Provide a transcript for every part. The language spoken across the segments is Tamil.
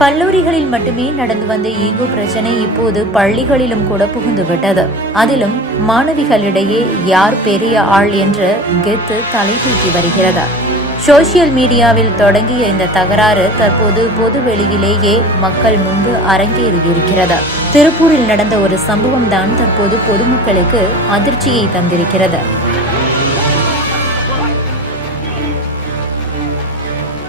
கல்லூரிகளில் மட்டுமே நடந்து வந்த ஈகோ பிரச்சனை இப்போது பள்ளிகளிலும் கூட புகுந்து விட்டது. அதிலும் மாணவிகளிடையே யார் பெரிய ஆள் என்ற கெத்து தலை தூக்கி வருகிறது. சோசியல் மீடியாவில் தொடங்கிய இந்த தகராறு தற்போது பொது வெளியிலேயே மக்கள் முன்பு அரங்கேறியிருக்கிறது. திருப்பூரில் நடந்த ஒரு சம்பவம் தான் தற்போது பொதுமக்களுக்கு அதிர்ச்சியை தந்திருக்கிறது.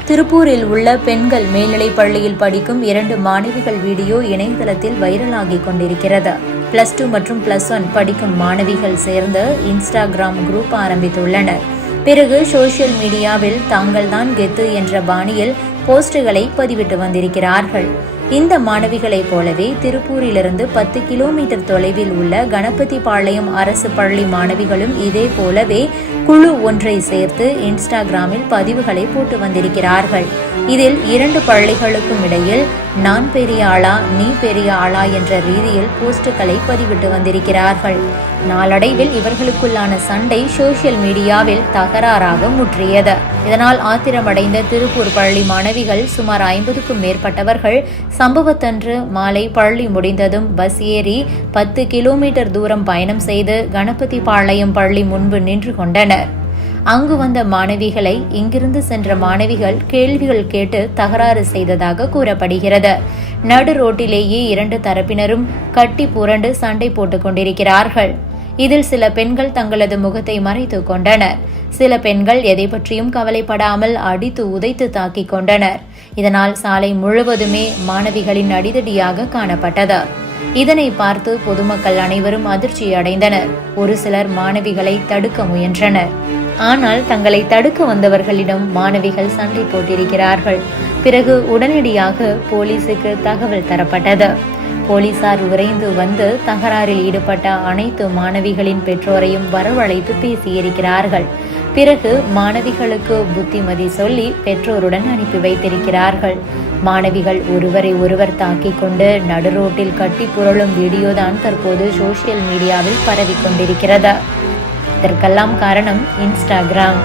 திருப்பூரில் உள்ள பெண்கள் மேல்நிலைப் பள்ளியில் படிக்கும் 2 மாணவிகள் வீடியோ இணையதளத்தில் வைரலாகிக் கொண்டிருக்கிறது. +2 மற்றும் +1 படிக்கும் மாணவிகள் சேர்ந்து இன்ஸ்டாகிராம் குரூப் ஆரம்பித்துள்ளனர். பிறகு சோசியல் மீடியாவில் தாங்கள்தான் கெத்து என்ற பாணியில் போஸ்டுகளை பதிவிட்டு வந்திருக்கிறார்கள். இந்த மாணவிகளைப் போலவே திருப்பூரிலிருந்து 10 கிலோமீட்டர் தொலைவில் உள்ள கணபதிபாளையம் அரசு பள்ளி மாணவிகளும் இதே போலவே குழு ஒன்றை சேர்த்து இன்ஸ்டாகிராமில் பதிவுகளை போட்டு வந்திருக்கிறார்கள். இதில் 2 பள்ளிகளுக்கும் இடையில் நான் பெரிய ஆளா நீ பெரிய ஆளா என்ற ரீதியில் போஸ்டுகளை பதிவிட்டு வந்திருக்கிறார்கள். நாளடைவில் இவர்களுக்குள்ளான சண்டை சோசியல் மீடியாவில் தகராறாக முற்றியது. இதனால் ஆத்திரமடைந்த திருப்பூர் பள்ளி மாணவிகள் சுமார் 50க்கும் மேற்பட்டவர்கள் சம்பவத்தன்று மாலை பள்ளி முடிந்ததும் பஸ் ஏறி 10 கிலோமீட்டர் தூரம் பயணம் செய்து கணபதிபாளையம் பள்ளி முன்பு நின்று கொண்டனர். அங்கு வந்த மாணவிகளை இங்கிருந்து சென்ற மாணவிகள் கேள்விகள் கேட்டு தகராறு செய்ததாக கூறப்படுகிறது. நடு ரோட்டிலேயே 2 தரப்பினரும் கட்டி புரண்டு சண்டை போட்டுக் கொண்டிருக்கிறார்கள். இதில் சில பெண்கள் தங்களது முகத்தை மறைத்துக் கொண்டனர். சில பெண்கள் எதை பற்றியும் கவலைப்படாமல் அடித்து உதைத்து தாக்கிக் கொண்டனர். இதனால் சாலை முழுவதுமே மாணவிகளின் அடிதடியாக காணப்பட்டது. இதனை பார்த்து பொதுமக்கள் அனைவரும் அதிர்ச்சி அடைந்தனர். ஒரு சிலர் மாணவிகளை தடுக்க முயன்றனர். ஆனால் தங்களை தடுக்க வந்தவர்களிடம் மாணவிகள் சண்டை போட்டிருக்கிறார்கள். பிறகு உடனடியாக போலீசுக்கு தகவல் தரப்பட்டது. போலீசார் விரைந்து வந்து தகராறில் ஈடுபட்ட அனைத்து மாணவிகளின் பெற்றோரையும் வரவழைத்து பேசியிருக்கிறார்கள். பிறகு மாணவிகளுக்கு புத்திமதி சொல்லி பெற்றோருடன் அனுப்பி வைத்திருக்கிறார்கள். மாணவிகள் ஒருவரை ஒருவர் தாக்கிக் கொண்டு நடுரோட்டில் கட்டி புரளும் வீடியோதான் தற்போது சோசியல் மீடியாவில் பரவிக்கொண்டிருக்கிறது. இதற்கெல்லாம் காரணம் இன்ஸ்டாகிராம்.